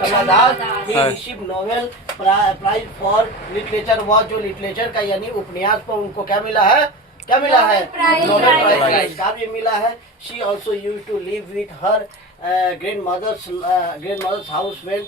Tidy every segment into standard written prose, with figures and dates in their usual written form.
कमला दास ही receive Nobel prize for literature. वह जो लिटरेचर का यानी उपन्यास पर उनको क्या मिला है, क्या मिला है, नोबेल प्राइज पुरस्कार भी मिला है। She also use to live with her grandmother's house. में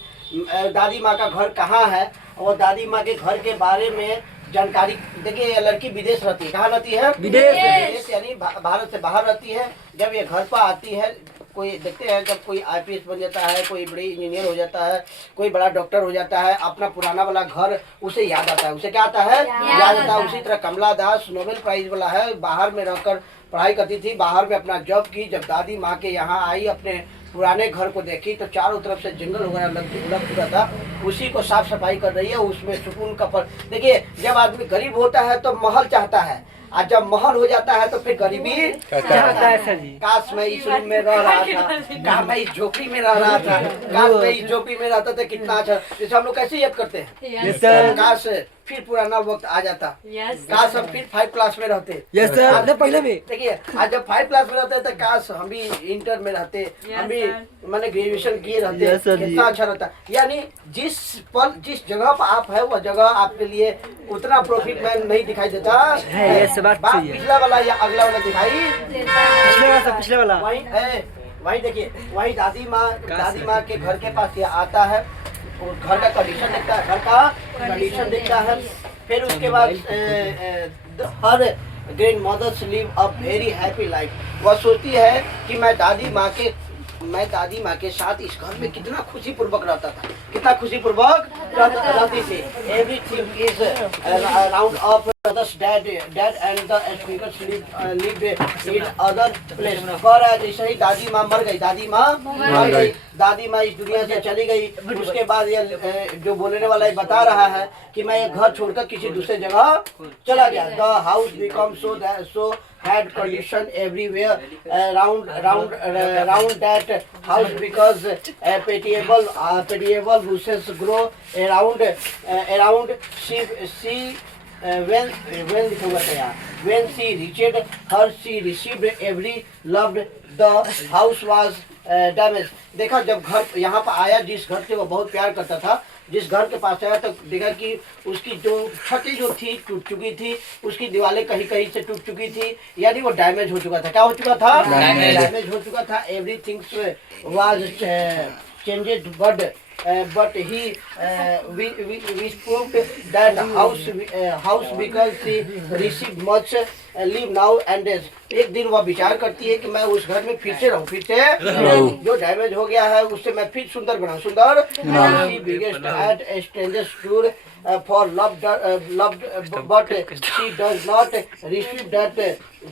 दादी माँ का घर कहाँ है और दादी माँ के घर के बारे में जानकारी। देखिए ये लड़की विदेश रहती है, कहाँ रहती है, विदेश यानी भारत से बाहर रहती है। जब ये घर पर आती है, कोई देखते हैं जब कोई आईपीएस बन जाता है, कोई बड़ी इंजीनियर हो जाता है, कोई बड़ा डॉक्टर हो जाता है, अपना पुराना वाला घर उसे याद आता है। उसे क्या आता है, याद आता है। उसी तरह कमला दास नोबेल प्राइज वाला है, बाहर में रहकर पढ़ाई करती थी, बाहर में अपना जॉब की। जब दादी माँ के यहाँ आई, अपने पुराने घर को देखी तो चारों तरफ से जंगल वगैरह लग चुका था। उसी को साफ सफाई कर रही है, उसमें सुकून का पल। देखिए जब आदमी गरीब होता है तो महल चाहता है, और जब महल हो जाता है तो फिर गरीबी चाहता है। सर जी काश मैं इस रूम में रह रहा था, काश मैं इस झोपड़ी में रह रहा था, काश मैं इस झोपड़ी में रहता था, कितना अच्छा। जैसे हम लोग कैसे याद करते हैं, काश फिर पुराना वक्त आ जाता, काश हम फिर 5 क्लास में रहते। पहले भी देखिए आज जब 5 क्लास में रहते तो काश हम भी इंटर में रहते, हम भी मैंने ग्रेजुएशन किए रहते, कितना अच्छा रहता। यानी जिस पल जिस जगह पर आप है वह जगह आपके लिए उतना प्रॉफिट मैन नहीं दिखाई देता है। बात पिछला वाला या अगला वाला दिखाई, पिछले वाला वही देखिए, वही दादी माँ के घर के पास ये आता है, घर का कंडीशन देखता है, घर का कंडीशन देखता है। फिर उसके बाद हर grandmothers live a very happy life. वह सोचती है कि मैं दादी माँ के साथ इस घर में कितना खुशी पूर्वक रहता था, कितना खुशी पूर्वक रहती थी। Everything is round of brothers, dad and the speakers lived in other place। पर जैसे ही दादी माँ मर गई, दादी माँ इस दुनिया से चली गई। उसके बाद ये जो बोलने वाला ये बता रहा है कि मैं ये घर छोड़कर किसी दूसरे जगह चला गया। The house become so had condition everywhere around that house because pitiable bushes grow around she when she reached her she received every loved। The house was damaged। देखा जब घर यहाँ पर आया, जिस घर से वो बहुत प्यार करता था, जिस घर के पास आया तो देखा कि उसकी जो छतें जो थी टूट चुकी थी, उसकी दीवारें कहीं कहीं से टूट चुकी थी, यानी वो डैमेज हो चुका था। क्या हो चुका था, डैमेज हो चुका था। Everything was changed but he we spoke that house because she received much live now and days। एक दिन वह विचार करती है कि मैं उस घर में फिर से रहूं, जो डैमेज हो गया है उससे मैं फिर सुंदर बनाऊं, सुंदर। she biggest at a stranger's tour for loved but she does not receive that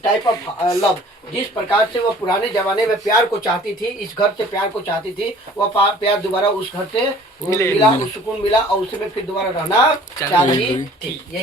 type of love। जिस प्रकार से वो पुराने जमाने में प्यार को चाहती थी, इस घर से प्यार को चाहती थी, वह प्यार दोबारा उस घर से मिला, सुकून मिला और उसमें फिर दोबारा रहना चाहती थी।